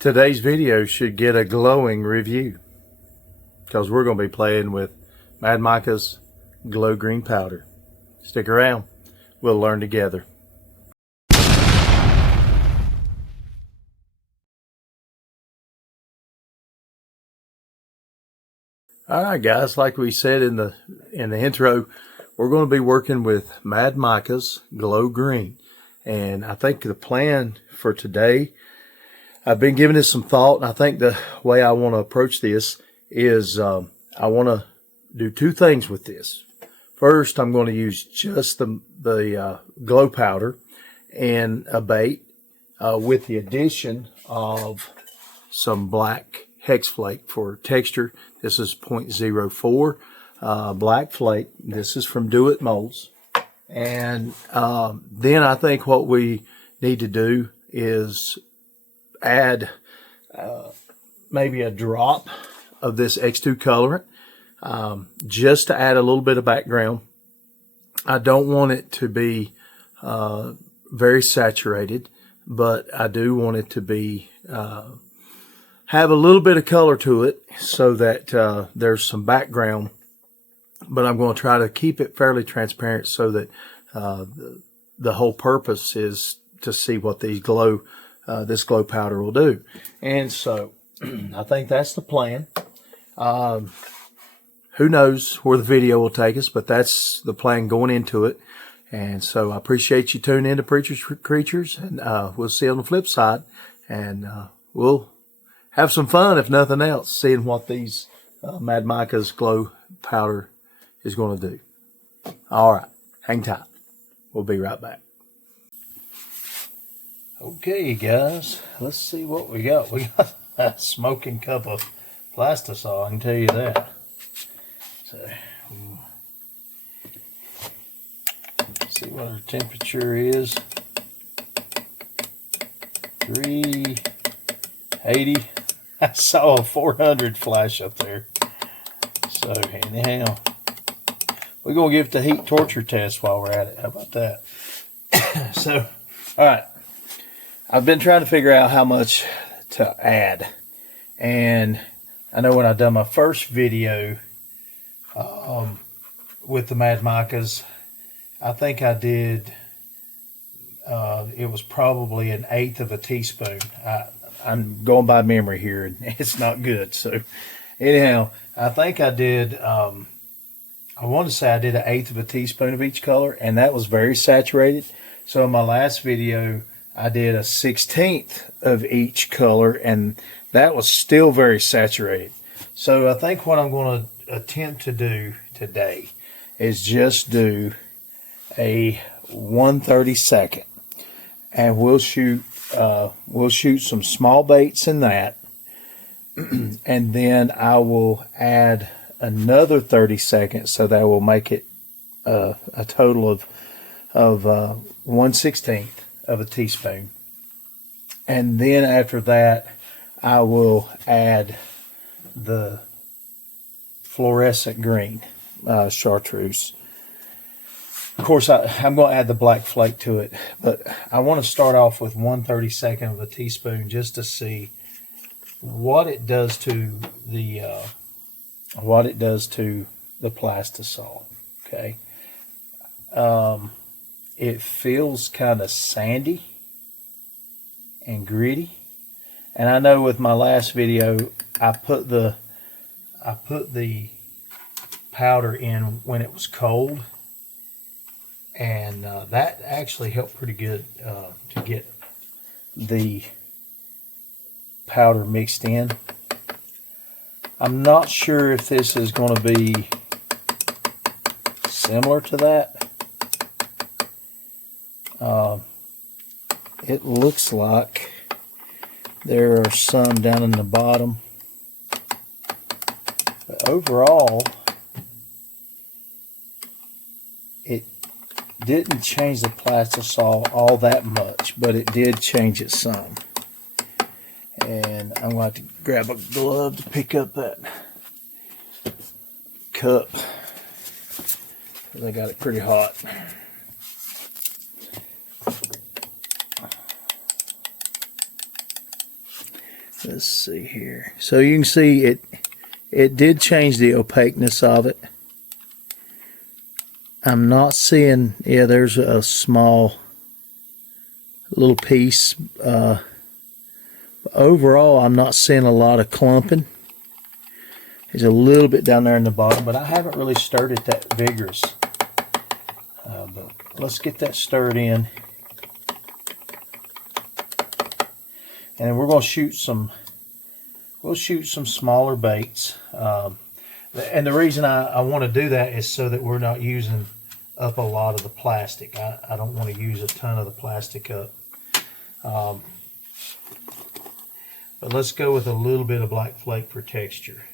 Today's video should get a glowing review because we're going to be playing with Mad Micas glow green powder. Stick around, we'll learn together. Alright guys, like we said in the intro, we're going to be working with Mad Micas glow green. And I think the plan for today, I've been giving this some thought, and I think the way I want to approach this is I want to do two things with this. First, I'm going to use just the glow powder and a bait with the addition of some black hex flake for texture. This is 0.04 black flake. This is from Do It Molds. And then I think what we need to do is add maybe a drop of this X2 colorant just to add a little bit of background. I don't want it to be very saturated, but I do want it to be have a little bit of color to it so that there's some background, but I'm going to try to keep it fairly transparent so that the whole purpose is to see what these this glow powder will do. And so I think that's the plan. Who knows where the video will take us, but that's the plan going into it. And so I appreciate you tuning in to Preachers for Creatures, and we'll see you on the flip side, and we'll have some fun, if nothing else, seeing what these Mad Micas glow powder is going to do. All right, hang tight. We'll be right back. Okay, guys, let's see what we got. We got a smoking cup of plastisol, I can tell you that. So, see what our temperature is. 380. I saw a 400 flash up there. So, anyhow, we're going to give it the heat torture test while we're at it. How about that? So, all right. I've been trying to figure out how much to add. And I know when I done my first video with the Mad Micas, I think I did, it was probably 1/8 of a teaspoon. I'm going by memory here, and it's not good. So anyhow, I think I did, I want to say I did 1/8 of a teaspoon of each color, and that was very saturated. So in my last video, I did 1/16 of each color, and that was still very saturated. So I think what I'm going to attempt to do today is just do a 1/32, and we'll shoot some small baits in that, and then I will add another 30 seconds, so that will make it a total of 1/16 of a teaspoon. And then after that, I will add the fluorescent green chartreuse. Of course, I'm going to add the black flake to it, but I want to start off with 1/32 of a teaspoon just to see what it does to the plastisol. Okay, it feels kind of sandy and gritty, and I know with my last video I put the powder in when it was cold, and that actually helped pretty good to get the powder mixed in. I'm not sure if this is going to be similar to that. It looks like there are some down in the bottom, but overall it didn't change the plastisol all that much, but it did change it some. And I'm going to have to grab a glove to pick up that cup because I got it pretty hot. Let's see here. So you can see it did change the opaqueness of it. I'm not seeing, yeah, there's a small little piece. Overall, I'm not seeing a lot of clumping. There's a little bit down there in the bottom, but I haven't really stirred it that vigorous. But let's get that stirred in. And we're going to shoot some, we'll shoot some smaller baits. And the reason I want to do that is so that we're not using up a lot of the plastic. I don't want to use a ton of the plastic up. But let's go with a little bit of black flake for texture.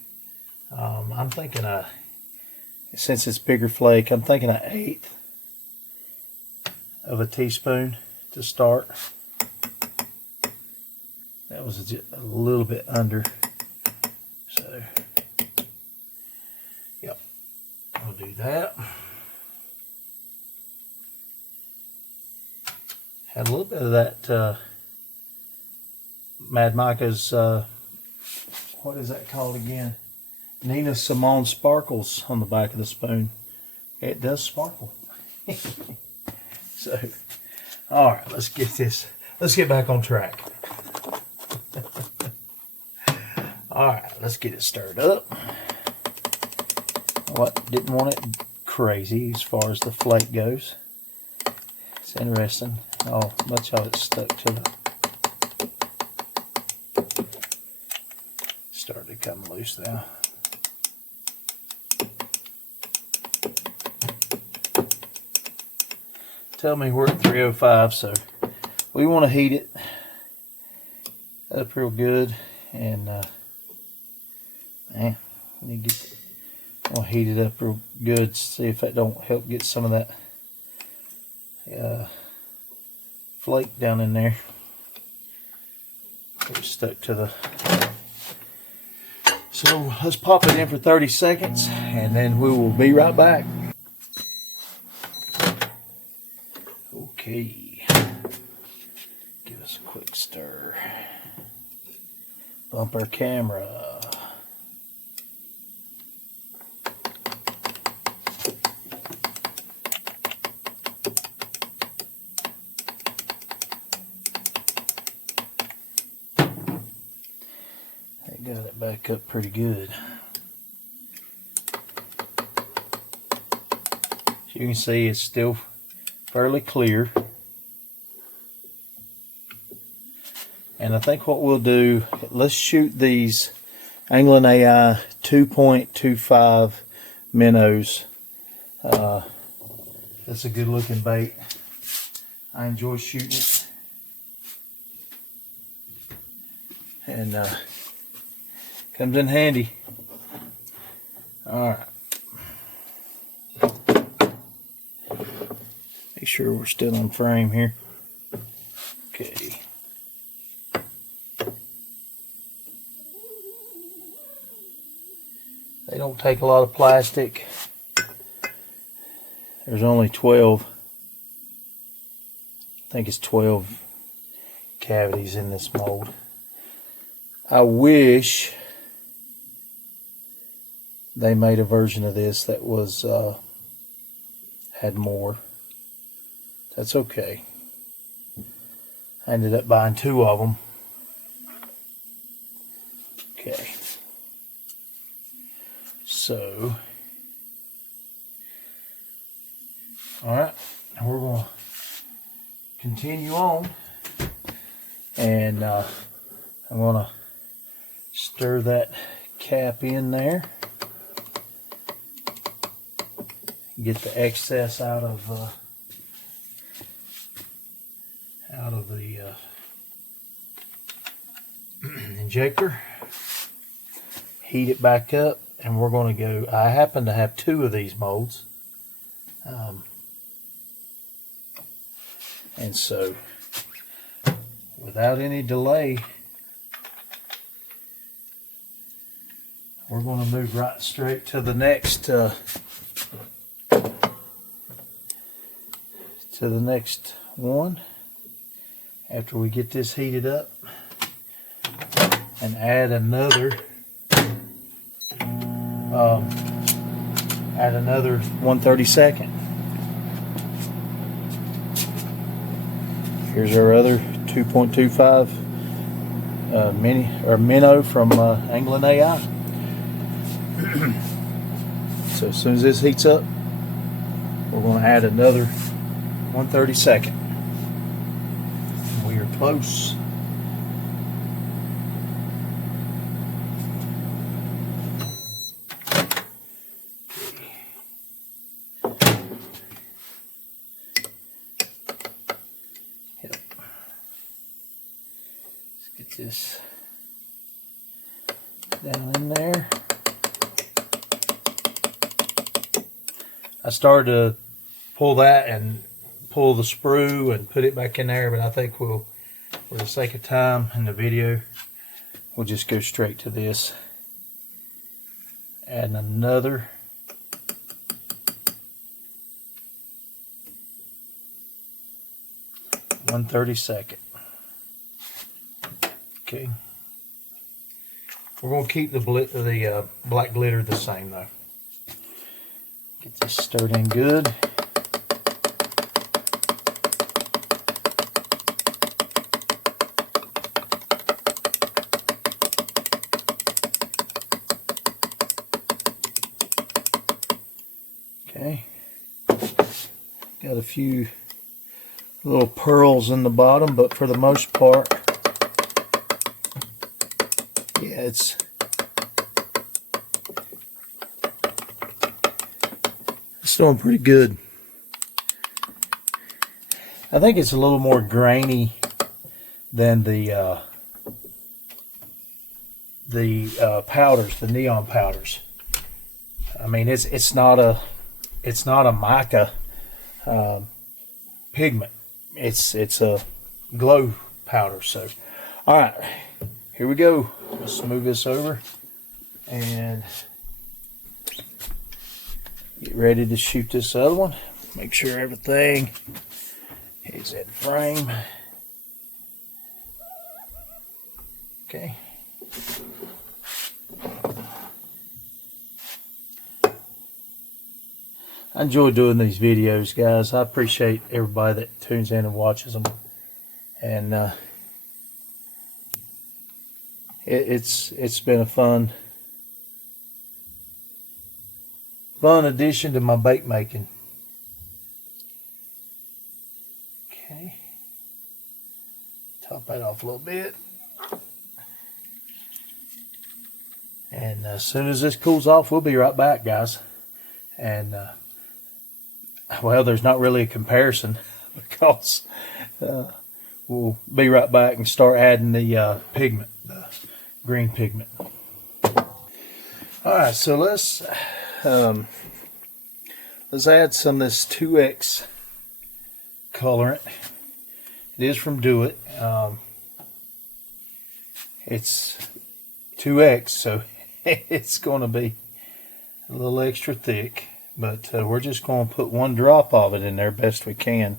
I'm thinking since it's bigger flake, I'm thinking 1/8 of a teaspoon to start. That was just a little bit under. So, yep, I'll do that. Had a little bit of that Mad Micas, what is that called again? Nina Simone sparkles on the back of the spoon. It does sparkle. So, all right, let's get back on track. All right, let's get it stirred up. Didn't want it crazy as far as the flake goes. It's interesting how much of it stuck to the. Starting to come loose now. Tell me we're at 305, so we want to heat it up real good, and man, we need to we'll heat it up real good. See if that don't help get some of that flake down in there. It's stuck to the. So let's pop it in for 30 seconds, and then we will be right back. Okay, give us a quick stir. Bump our camera. I got it back up pretty good. As you can see, it's still fairly clear. And I think what we'll do, let's shoot these Angling AI 2.25 minnows. That's a good looking bait. I enjoy shooting it. And comes in handy. Alright. Make sure we're still on frame here. Okay. They don't take a lot of plastic. There's only 12. I think it's 12 cavities in this mold. I wish they made a version of this that was had more. That's okay. I ended up buying 2 of them. Okay. So, alright, we're going to continue on, and I'm going to stir that cap in there, get the excess out of the injector, heat it back up. And we're going to go, I happen to have 2 of these molds. And so, without any delay, we're going to move right straight to the next one after we get this heated up. and add another 1/32. Here's our other 2.25 minnow from Angling AI. So as soon as this heats up, we're going to add another 1/32. We are close. Yep. Let's get this down in there. I started to pull that and pull the sprue and put it back in there, but I think we'll, for the sake of time in the video, we'll just go straight to this. Adding another 1/32. Okay. We're going to keep the black glitter the same though. Get this stirred in good. Okay. Got a few little pearls in the bottom, but for the most part, yeah, it's doing pretty good. I think it's a little more grainy than the powders, the neon powders. I mean, it's not a mica pigment. It's a glow powder. So, all right, here we go. Let's move this over and get ready to shoot this other one. Make sure everything is in frame. Okay. I enjoy doing these videos, guys. I appreciate everybody that tunes in and watches them. And it's been a fun addition to my bait making. Okay, top that off a little bit, and as soon as this cools off, we'll be right back, guys. And well, there's not really a comparison because we'll be right back and start adding the pigment, the green pigment. All right, so let's add some of this 2X colorant. It is from Do It. It's 2X, so it's going to be a little extra thick, but we're just going to put 1 drop of it in there best we can.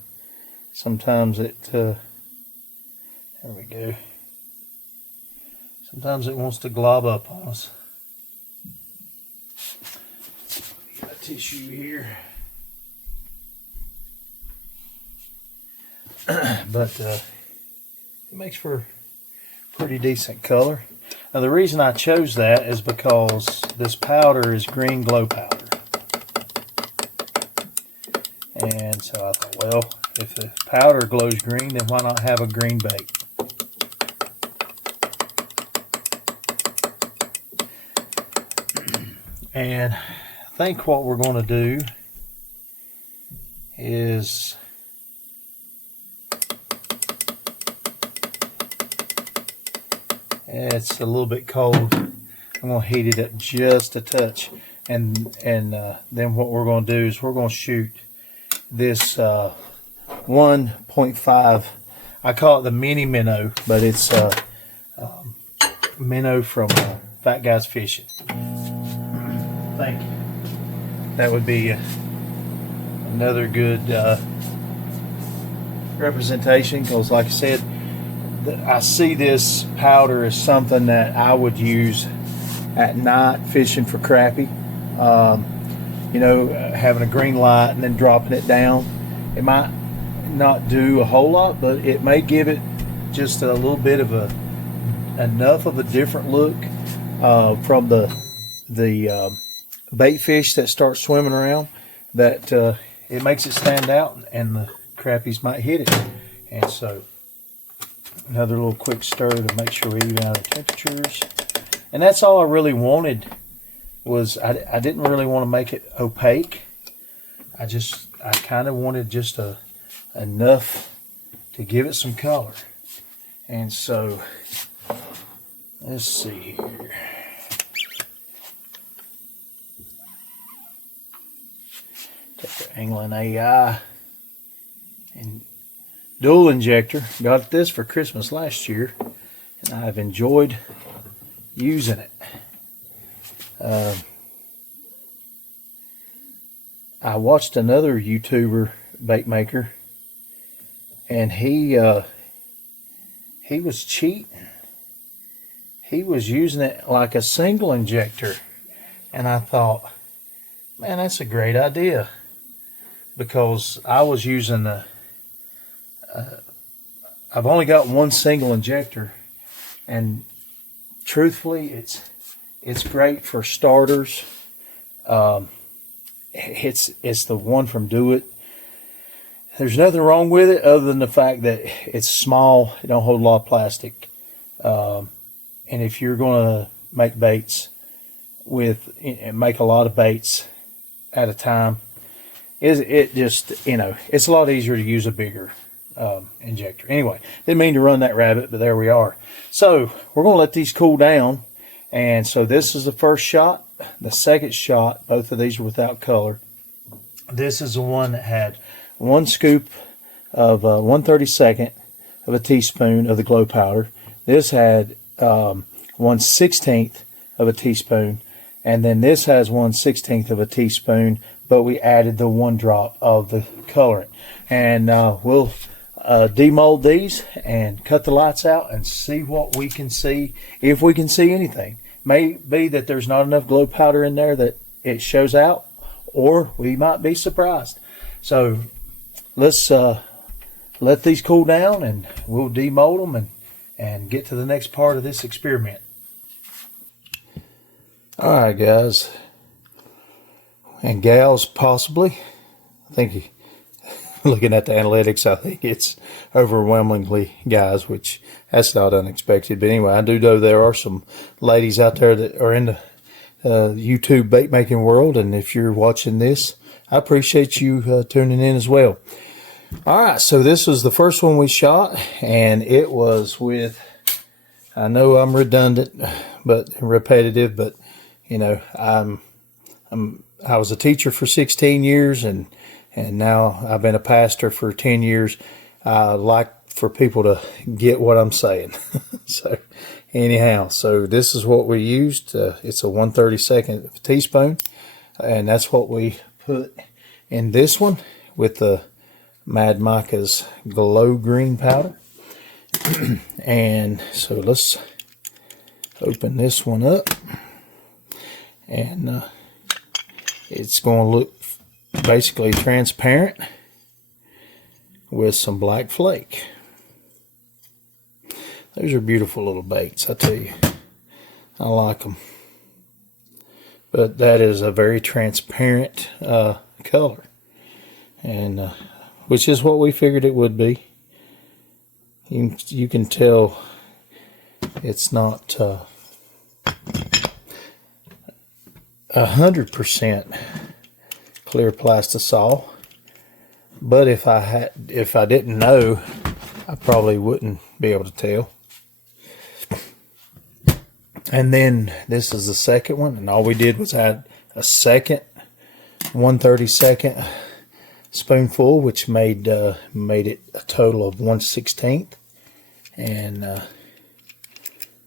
Sometimes it there we go. Sometimes it wants to glob up on us. Got a tissue here. But it makes for pretty decent color. Now the reason I chose that is because this powder is green glow powder. And so I thought, well, if the powder glows green, then why not have a green bait? And I think what we're going to do is it's a little bit cold. I'm going to heat it up just a touch, and then what we're going to do is we're going to shoot this 1.5. I call it the mini minnow, but it's minnow from Fat Guys Fishing. Thank you. That would be another good representation, because like I said, I see this powder as something that I would use at night fishing for crappie. You know, having a green light and then dropping it down. It might not do a whole lot, but it may give it just a little bit of enough of a different look from the bait fish that start swimming around, that it makes it stand out, and the crappies might hit it. And so another little quick stir to make sure we even out the temperatures. And that's all I really wanted. Was I didn't really want to make it opaque. I kind of wanted just enough to give it some color. And so let's see here. Got the Angling AI and dual injector. Got this for Christmas last year, and I've enjoyed using it. I watched another YouTuber bait maker, and he was cheating. He was using it like a single injector, and I thought, man, that's a great idea, because I was using I've only got one single injector, and truthfully, it's great for starters. It's the one from Do It. There's nothing wrong with it other than the fact that it's small. It don't hold a lot of plastic. And if you're going to make baits make a lot of baits at a time, it just, you know, it's a lot easier to use a bigger injector. Anyway, didn't mean to run that rabbit, but there we are. So we're going to let these cool down. And so this is the first shot. The second shot, both of these are without color. This is the one that had 1 scoop of 1/32 of a teaspoon of the glow powder. This had 1/16 of a teaspoon, and then this has 1/16 of a teaspoon, but we added the 1 drop of the colorant. And we'll demold these and cut the lights out and see what we can see, if we can see anything. May be that there's not enough glow powder in there that it shows out, or we might be surprised. So let's let these cool down, and we'll demold them and get to the next part of this experiment. All right, guys and gals, possibly. I think looking at the analytics, I think it's overwhelmingly guys, which that's not unexpected. But anyway, I do know there are some ladies out there that are in the YouTube bait making world, and if you're watching this, I appreciate you tuning in as well. All right, so this was the first one we shot, and it was with, I know I'm redundant, but repetitive, but you know, I was a teacher for 16 years, and now I've been a pastor for 10 years. I like for people to get what I'm saying. So anyhow, so this is what we used. It's a 1/32 teaspoon, and that's what we put in this one with the Mad Micas glow green powder. And so let's open this one up, and it's going to look basically transparent with some black flake. Those are beautiful little baits, I tell you. I like them. But that is a very transparent color, and which is what we figured it would be. You can tell it's not 100% clear plastisol, but if I didn't know, I probably wouldn't be able to tell. And then this is the second one, and all we did was add a second 1/32 spoonful, which made it a total of 1/16. And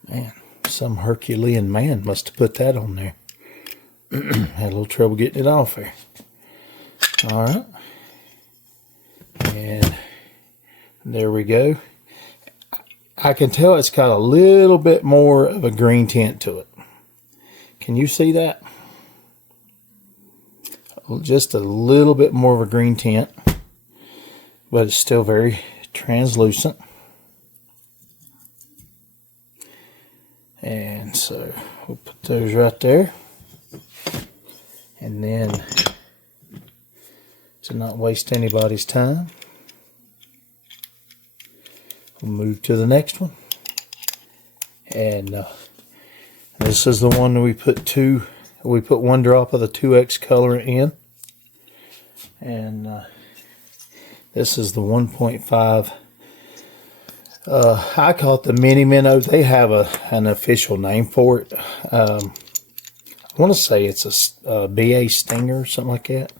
man, some Herculean man must have put that on there. Had a little trouble getting it off there. All right, and there we go. I can tell it's got a little bit more of a green tint to it. Can you see that? Just a little bit more of a green tint, but it's still very translucent. And so we'll put those right there. And then, to not waste anybody's time, we'll move to the next one. And this is the one that we put one drop of the 2X colorant in. And this is the 1.5. I call it the mini minnow. They have an official name for it. I want to say it's a BA Stinger or something like that.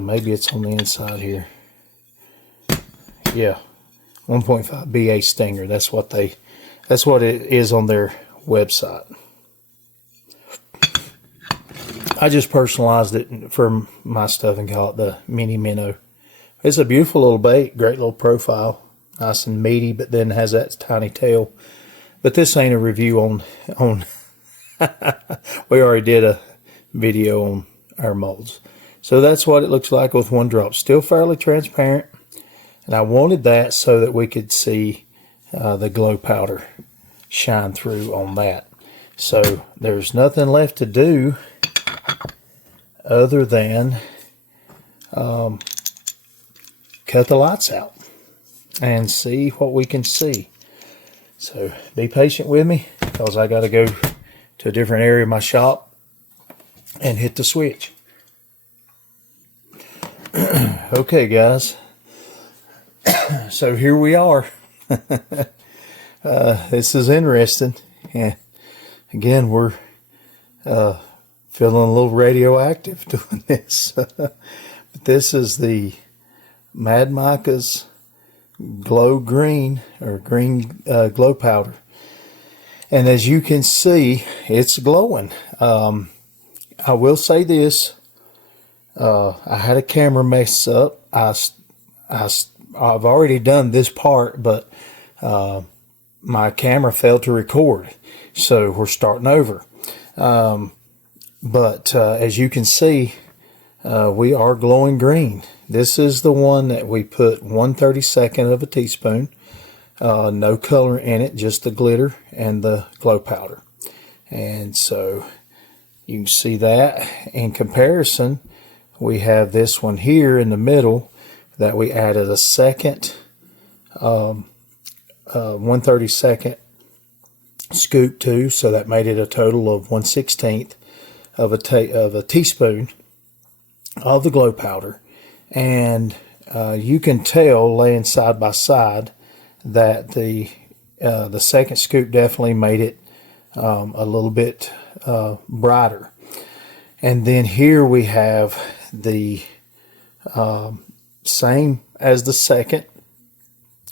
Maybe it's on the inside here. Yeah, 1.5 BA Stinger. That's what it is on their website. I just personalized it for my stuff and call it the mini minnow. It's a beautiful little bait, great little profile, nice and meaty, but then has that tiny tail. But this ain't a review on we already did a video on our molds. So that's what it looks like with one drop. Still fairly transparent. And I wanted that so that we could see the glow powder shine through on that. So there's nothing left to do other than cut the lights out and see what we can see. So be patient with me, because I got to go to a different area of my shop and hit the switch. Okay, guys. So here we are. This is interesting. And again, we're feeling a little radioactive doing this. But this is the Mad Micas glow green, or green glow powder. And as you can see, it's glowing. I will say this. I had a camera mess up. I've already done this part, but my camera failed to record. So we're starting over. But as you can see, we are glowing green. This is the one that we put 1/32 of a teaspoon. No color in it, just the glitter and the glow powder. And so you can see that. In comparison, we have this one here in the middle that we added a second 1/32 scoop to, so that made it a total of 1/16 of a teaspoon of the glow powder. And you can tell, laying side by side, that the second scoop definitely made it a little bit brighter. And then here we have the same as the second.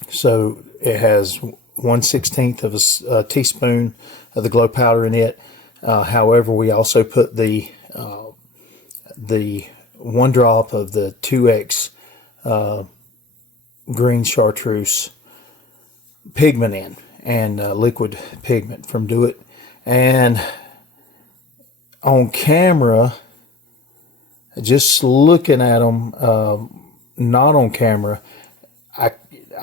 So it has 1/16 of a teaspoon of the glow powder in it. However, we also put the one drop of the 2X green chartreuse pigment in, and liquid pigment from Do It. And on camera, just looking at them, not on camera, I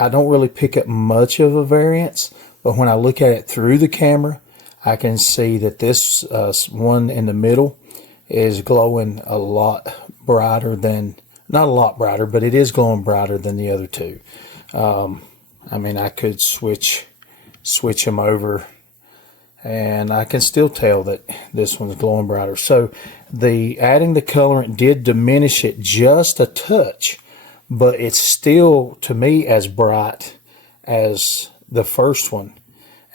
don't really pick up much of a variance, but when I look at it through the camera, I can see that this one in the middle is glowing a lot brighter than, not a lot brighter, but it is glowing brighter than the other two. I mean, I could switch them over, and I can still tell that this one's glowing brighter. So adding the colorant did diminish it just a touch, but it's still, to me, as bright as the first one.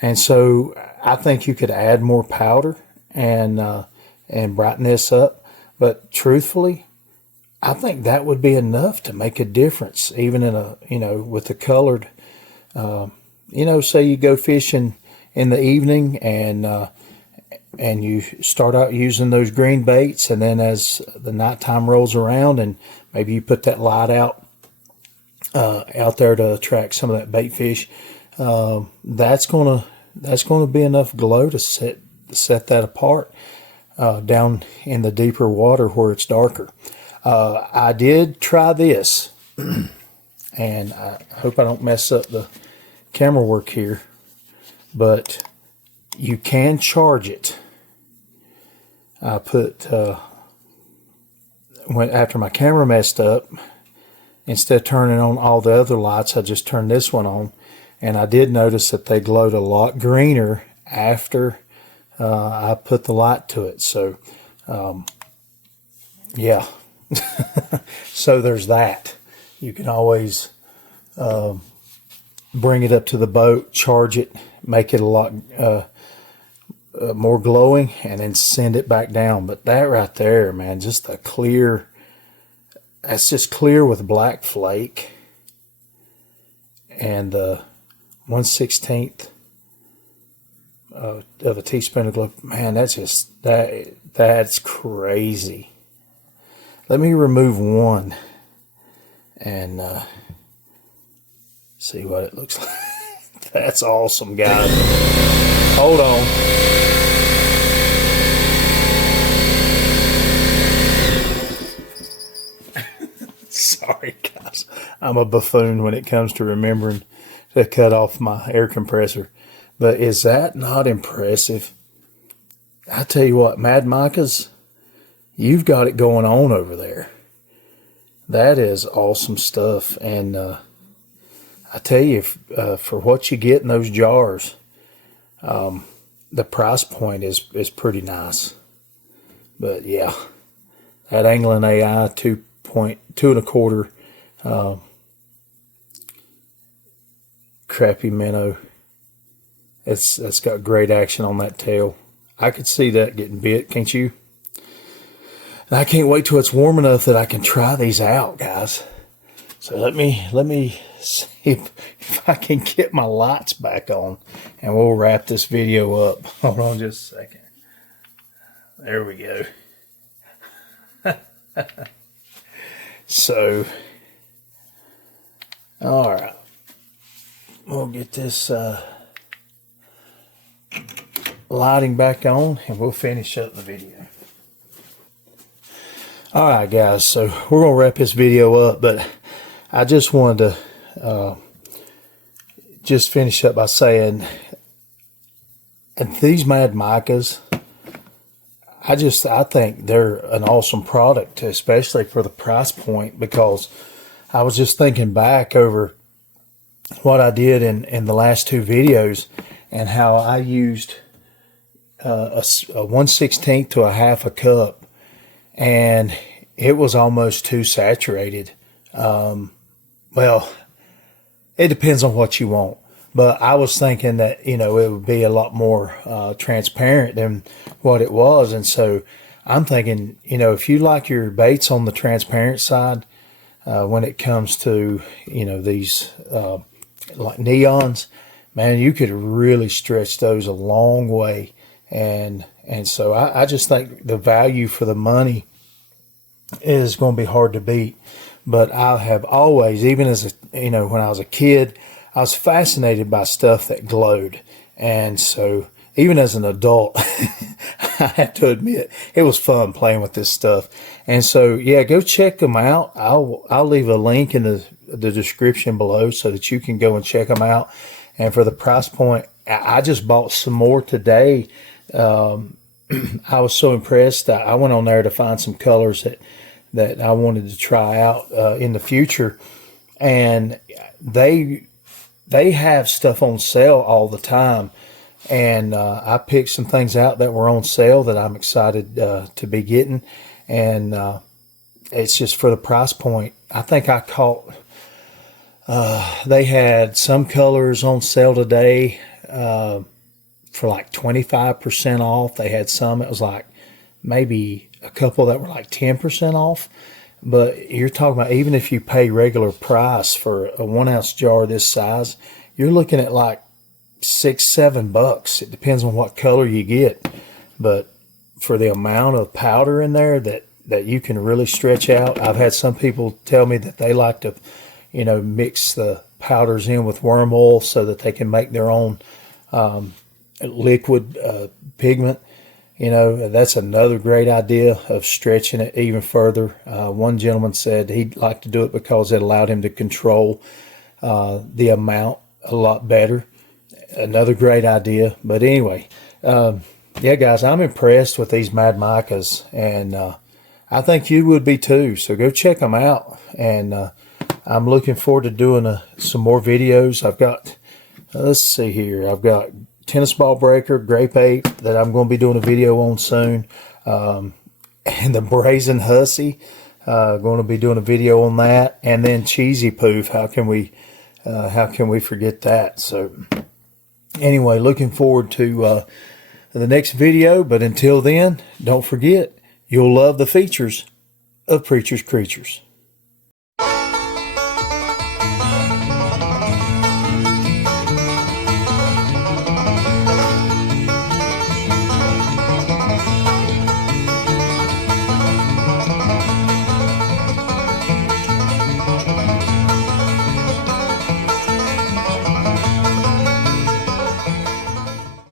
And so I think you could add more powder and brighten this up. But truthfully, I think that would be enough to make a difference, even in with the colored, say you go fishing in the evening and you start out using those green baits, and then as the nighttime rolls around and maybe you put that light out there to attract some of that bait fish, that's gonna be enough glow to set that apart down in the deeper water where it's darker. I did try this, and I hope I don't mess up the camera work here, but you can charge it. I put after my camera messed up, instead of turning on all the other lights, I just turned this one on, and I did notice that they glowed a lot greener after I put the light to it. So yeah. So there's that. You can always bring it up to the boat, charge it, make it a lot more glowing, and then send it back down. But that right there, man, just a clear, that's just clear with black flake, and 1/16 of a teaspoon of glow. Man, that's just, that's crazy. Let me remove one and see what it looks like. That's awesome, guys. Hold on. Sorry, guys. I'm a buffoon when it comes to remembering to cut off my air compressor. But is that not impressive? I tell you what, Mad Micas, you've got it going on over there. That is awesome stuff. And I tell you, for what you get in those jars, the price point is pretty nice. But yeah, that Angling AI 2.125 crappie minnow, it's got great action on that tail. I could see that getting bit, can't you? And I can't wait till it's warm enough that I can try these out, guys. So let me see if I can get my lights back on, and we'll wrap this video up. Hold on just a second. There we go. So, all right, we'll get this lighting back on, and we'll finish up the video. All right, guys, so we're gonna wrap this video up, but I just wanted to just finish up by saying, and these Mad Micas, I think they're an awesome product, especially for the price point, because I was just thinking back over what I did in the last two videos and how I used a 1/16 to a half a cup, and it was almost too saturated. Well, it depends on what you want. But I was thinking that, it would be a lot more transparent than what it was. And so I'm thinking, if you like your baits on the transparent side, when it comes to, these like neons, man, you could really stretch those a long way. And so I just think the value for the money is going to be hard to beat. But I have always, even as when I was a kid, I was fascinated by stuff that glowed. And so even as an adult, I have to admit, it was fun playing with this stuff. And so, yeah, go check them out. I'll leave a link in the description below so that you can go and check them out. And for the price point, I just bought some more today. I was so impressed. I went on there to find some colors that I wanted to try out in the future. And they have stuff on sale all the time, and I picked some things out that were on sale that I'm excited to be getting, and it's just for the price point. I think I caught they had some colors on sale today for like 25% off. They had some, it was like maybe a couple that were like 10% off. But you're talking about, even if you pay regular price for a 1 ounce jar this size, you're looking at like $6-7. It depends on what color you get. But for the amount of powder in there that you can really stretch out, I've had some people tell me that they like to, mix the powders in with worm oil so that they can make their own liquid pigment. You know, that's another great idea of stretching it even further. One gentleman said he'd like to do it because it allowed him to control the amount a lot better. Another great idea. But anyway, yeah, guys, I'm impressed with these Mad Micas, and I think you would be too. So go check them out. And I'm looking forward to doing some more videos. I've got, let's see here, I've got tennis ball breaker, grape ape, that I'm going to be doing a video on soon. And the brazen hussy, going to be doing a video on that. And then cheesy poof, how can we forget that? So anyway, looking forward to the next video. But until then, don't forget, you'll love the features of Preacher's Creatures.